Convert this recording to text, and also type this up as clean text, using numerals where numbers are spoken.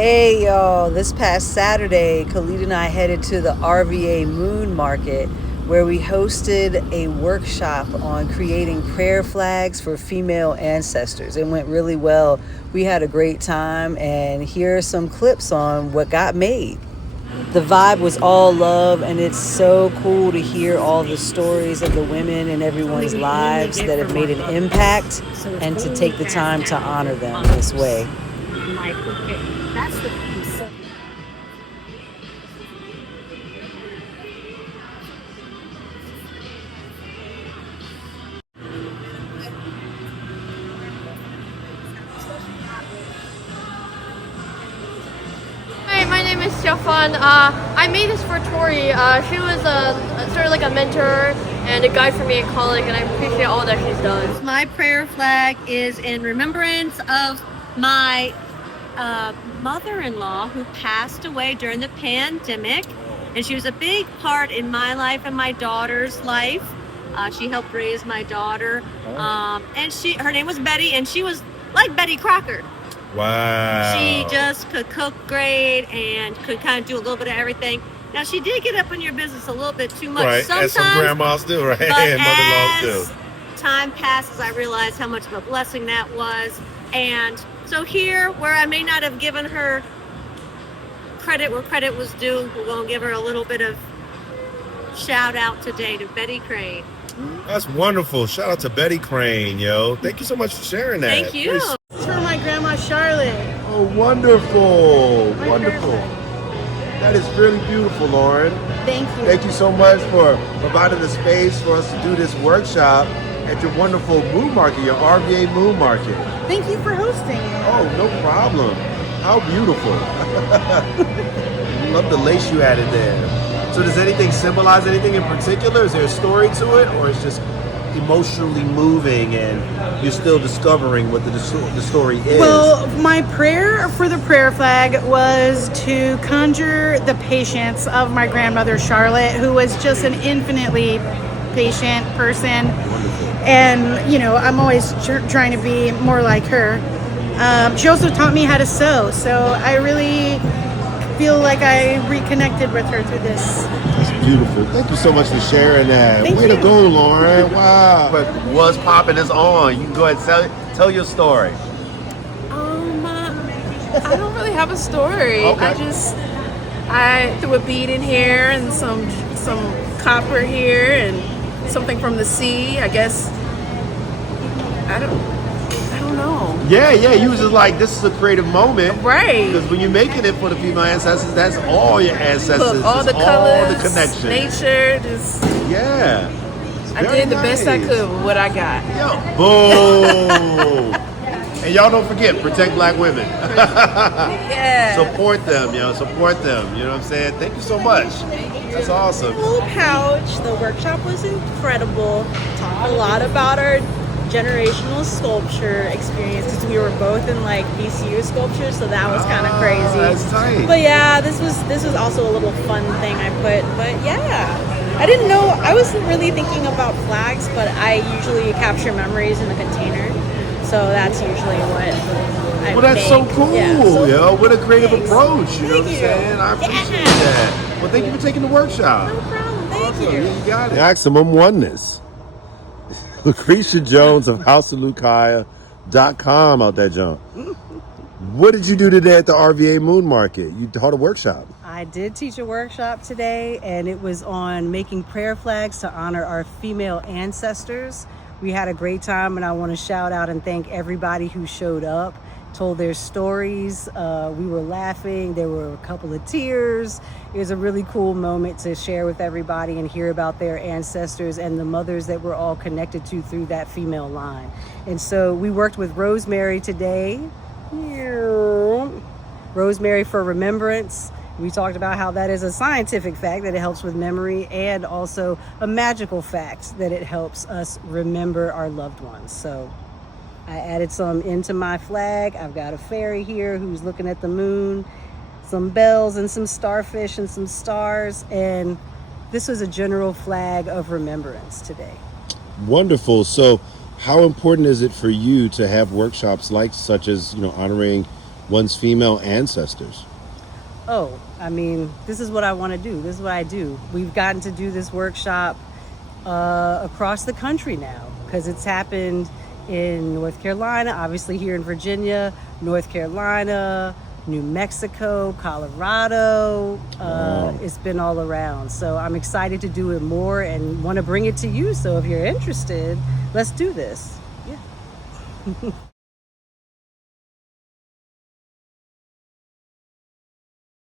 Hey y'all, this past Saturday, Khalid and I headed to the RVA Moon Market where we hosted a workshop on creating prayer flags for female ancestors. It went really well. We had a great time, and here are some clips on what got made. The vibe was all love, and it's so cool to hear all the stories of the women in everyone's lives that have made an impact and to take the time to honor them this way. Like, okay, that's the piece. Hi, my name is Stefan. I made this for Tori. She was sort of like a mentor and a guide for me in college, and I appreciate all that she's done. My prayer flag is in remembrance of my mother-in-law who passed away during the pandemic, and she was a big part in my life and my daughter's life. She helped raise my daughter, and her name was Betty, and she was like Betty Crocker. Wow. She just could cook great and could kind of do a little bit of everything. Now, she did get up in your business a little bit too much Right, sometimes. as some grandmas do, right? But And mother-in-laws as do. time passes, I realized how much of a blessing that was. And so here, where I may not have given her credit where credit was due, we're going to give her a little bit of shout out today to Betty Crane. That's wonderful. Shout out to Betty Crane, yo. Thank you so much for sharing that. Thank you. It's for my grandma Charlotte. Oh, wonderful. My Wonderful. grandma. That is really beautiful, Lauren. Thank you. Thank you so much for providing the space for us to do this workshop at your wonderful Moon Market, your RVA Moon Market. Thank you for hosting it. Oh, no problem. How beautiful. Love the lace you added there. So does anything symbolize anything in particular? Is there a story to it, or it's just emotionally moving and you're still discovering what the story is? Well, my prayer for the prayer flag was to conjure the patience of my grandmother Charlotte, who was just an infinitely patient person. And, you know, I'm always trying to be more like her. She also taught me how to sew, so I really feel like I reconnected with her through this. That's beautiful. Thank you so much for sharing that. Thank Way you. to go, Lauren. Wow. But what's popping is on. You can go ahead and tell your story. I don't really have a story. Okay. I threw a bead in here and some copper here and something from the sea. I guess I don't know. Yeah, you was just like, this is a creative moment. Right. Because when you're making it for the female ancestors, that's all your ancestors. Look, all the It's colors, all the connections. nature. Just Yeah. I Very did the best I nice. could with what I got. Yo, boom. And y'all don't forget, protect black women. Yeah. Support them, yo. Support them. You know what I'm saying? Thank you so much. That's awesome. Full Pouch, the workshop was incredible. Taught a lot about our generational sculpture experience because we were both in like VCU sculpture, so that was kind of crazy. That's tight. But yeah, this was also a little fun thing I put. But yeah, I didn't know. I wasn't really thinking about flags, but I usually capture memories in the container, so that's usually what I Well, that's so make. cool, Yeah, so yo. What a creative thanks. approach. You know what I'm Thank you. saying? I appreciate Yeah. that. Well, thank you for taking the workshop. No problem. Thank Awesome. you. You got it. Maximum oneness. Lucretia Jones of houseoflukiah.com out that junk. What did you do today at the RVA Moon Market? You taught a workshop. I did teach a workshop today, and it was on making prayer flags to honor our female ancestors. We had a great time, and I want to shout out and thank everybody who showed up, told their stories. We were laughing. There were a couple of tears. It was a really cool moment to share with everybody and hear about their ancestors and the mothers that we're all connected to through that female line. And so we worked with Rosemary today. Rosemary for remembrance. We talked about how that is a scientific fact, that it helps with memory, and also a magical fact that it helps us remember our loved ones. So I added some into my flag. I've got a fairy here who's looking at the moon, some bells and some starfish and some stars. And this was a general flag of remembrance today. Wonderful. So how important is it for you to have workshops like such as, honoring one's female ancestors? Oh, I mean, this is what I want to do. This is what I do. We've gotten to do this workshop across the country now because it's happened in North Carolina, obviously here in Virginia, North Carolina, New Mexico, Colorado. It's been all around. So I'm excited to do it more and want to bring it to you. So if you're interested, let's do this. Yeah.